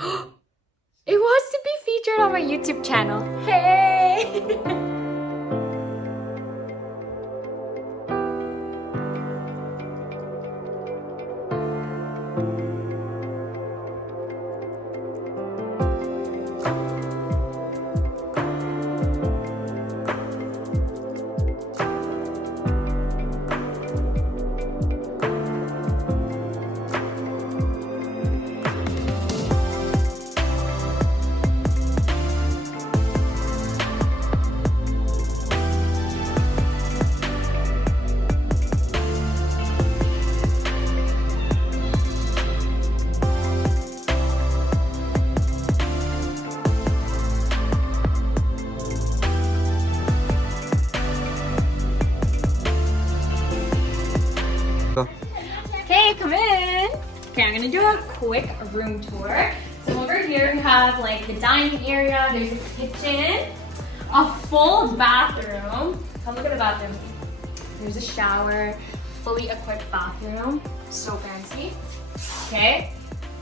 It wants to be featured on my YouTube channel. Hey! Okay, come in. Okay, I'm gonna do a quick room tour. So over here we have like the dining area, there's a kitchen, a full bathroom. Come look at the bathroom. There's a shower, fully equipped bathroom. So fancy. Okay,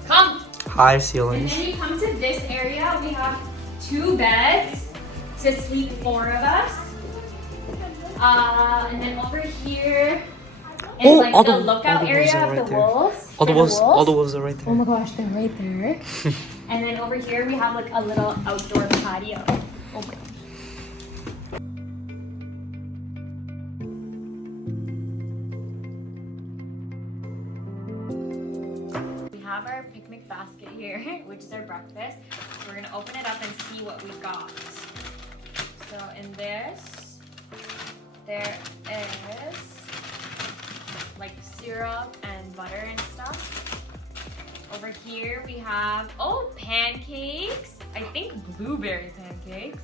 come. High And ceilings. then you come to this area, we have 2 beds to sleep 4 of us. And then over here is Oh, like all the the- lookout all the area wolves are of the right there. wolves. All the For wolves, all the wolves are right Oh there. my gosh, they're right there. And then over here we have like a little outdoor patio. Oh my gosh. We have our picnic basket here, which is our breakfast. We're gonna open it up and see what we got. So in this, there is like syrup and butter and stuff. Over here we have, oh, pancakes. I think blueberry pancakes.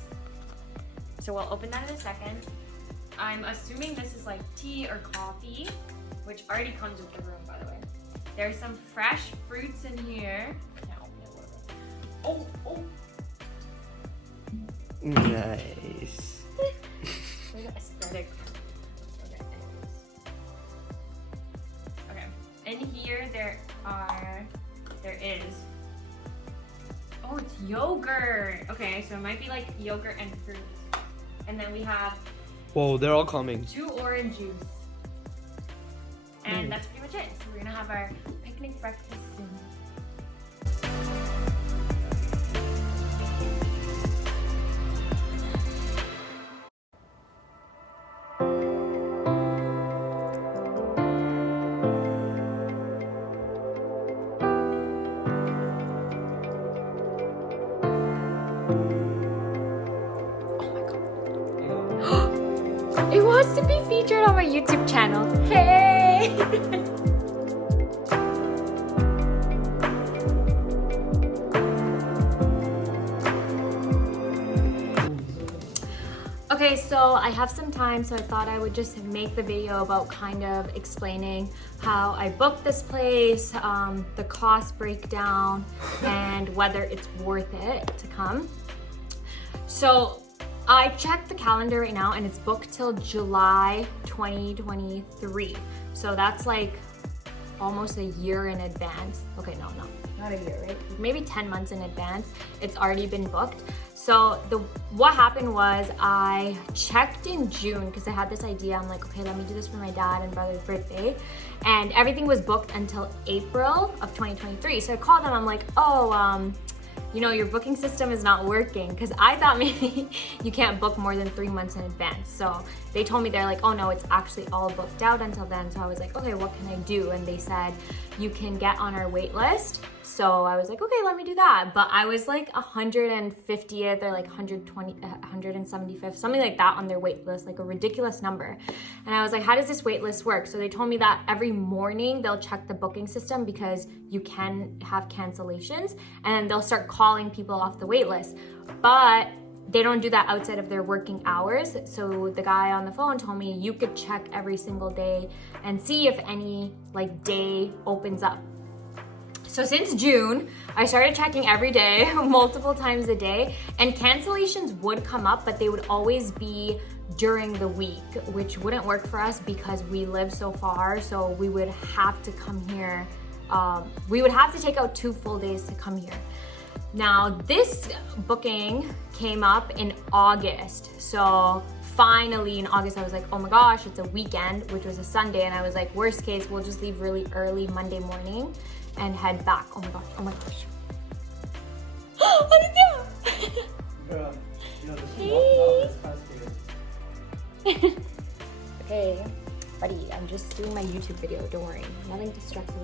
So we'll open that in a second. I'm assuming this is like tea or coffee, which already comes with the room, by the way. There's some fresh fruits in here. Can't open it, what is it? Oh, oh. Nice. Look at the aesthetic. Okay, anyways. Okay, in here there is, oh, it's yogurt. Okay, so it might be like yogurt and fruit. And then we have Whoa, they're all coming. 2 orange juice. And that's pretty much it. So we're gonna have our picnic breakfast soon. It wants to be featured on my YouTube channel. Hey! Okay, so I have some time, so I thought I would just make the video about kind of explaining how I booked this place, the cost breakdown, and whether it's worth it to come. So I checked the calendar right now and it's booked till July 2023. So that's like almost a year in advance. Okay, no, not a year, right? Maybe 10 months in advance. It's already been booked. So what happened was I checked in June because I had this idea. I'm like, okay, let me do this for my dad and brother's birthday. And everything was booked until April of 2023. So I called them, I'm like, oh, you know, your booking system is not working, because I thought maybe you can't book more than 3 months in advance. So they told me, they're like, oh no, it's actually all booked out until then. So I was like, okay, what can I do? And they said, you can get on our wait list. So I was like, okay, let me do that. But I was like 150th or like 175th, something like that on their wait list, like a ridiculous number. And I was like, how does this wait list work? So they told me that every morning they'll check the booking system because you can have cancellations, and then they'll start calling people off the wait list. But they don't do that outside of their working hours. So the guy on the phone told me you could check every single day and see if any like day opens up. So since June, I started checking every day, multiple times a day, and cancellations would come up, but they would always be during the week, which wouldn't work for us because we live so far. So we would have to come here. We would have to take out 2 full days to come here. Now this booking came up in August. So finally in August, I was like, oh my gosh, it's a weekend, which was a Sunday. And I was like, worst case, we'll just leave really early Monday morning and head back. Oh my gosh, oh my gosh. Bruh, you know, this Okay, buddy, I'm just doing my YouTube video, don't worry. Nothing distracting.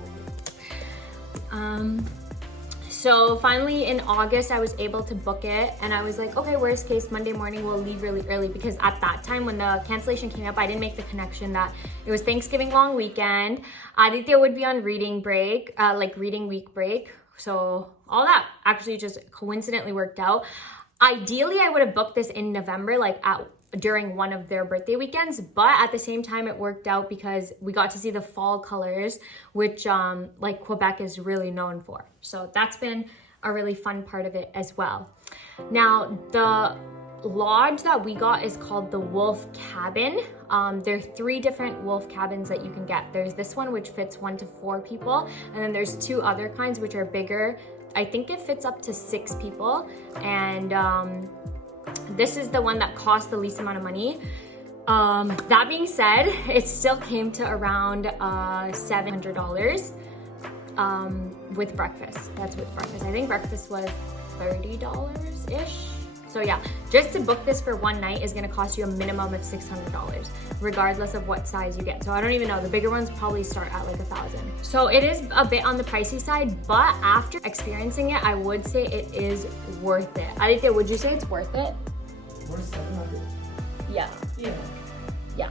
So finally in August, I was able to book it and I was like, okay, worst case, Monday morning we'll leave really early, because at that time when the cancellation came up, I didn't make the connection that it was Thanksgiving long weekend. Aditya would be on reading break, like reading week break. So all that actually just coincidentally worked out. Ideally, I would have booked this in November, like during one of their birthday weekends, but at the same time it worked out because we got to see the fall colors, which like Quebec is really known for. So that's been a really fun part of it as well. Now the lodge that we got is called the Wolf Cabin. There are 3 different wolf cabins that you can get. There's this one which fits 1 to 4 people, and then there's 2 other kinds which are bigger. I think it fits up to 6 people, and this is the one that cost the least amount of money. That being said, it still came to around $700 with breakfast. That's with breakfast. I think breakfast was $30-ish. So yeah, just to book this for one night is gonna cost you a minimum of $600, regardless of what size you get. So I don't even know, the bigger ones probably start at like $1,000. So it is a bit on the pricey side, but after experiencing it, I would say it is worth it. Aditya, would you say it's worth it? Worth 700? Yeah. Yeah. Yeah.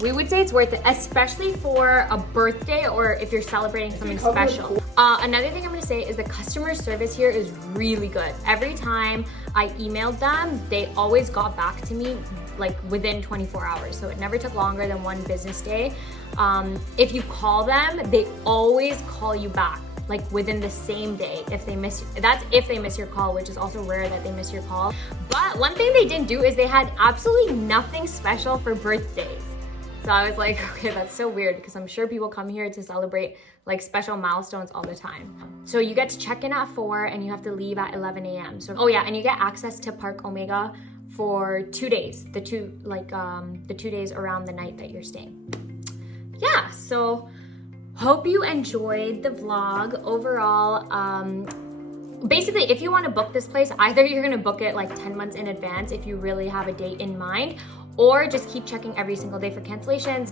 We would say it's worth it, especially for a birthday or if you're celebrating something special. Another thing I'm gonna say is the customer service here is really good. Every time I emailed them, they always got back to me like within 24 hours. So it never took longer than 1 business day. If you call them, they always call you back like within the same day if they miss your call, which is also rare that they miss your call. But one thing they didn't do is they had absolutely nothing special for birthdays. So I was like, okay, that's so weird, because I'm sure people come here to celebrate like special milestones all the time. So you get to check in at 4 and you have to leave at 11 a.m. So, oh yeah, and you get access to Park Omega for 2 days, the 2 days around the night that you're staying. Yeah, so hope you enjoyed the vlog. Overall, basically, if you want to book this place, either you're going to book it like 10 months in advance if you really have a date in mind, or just keep checking every single day for cancellations.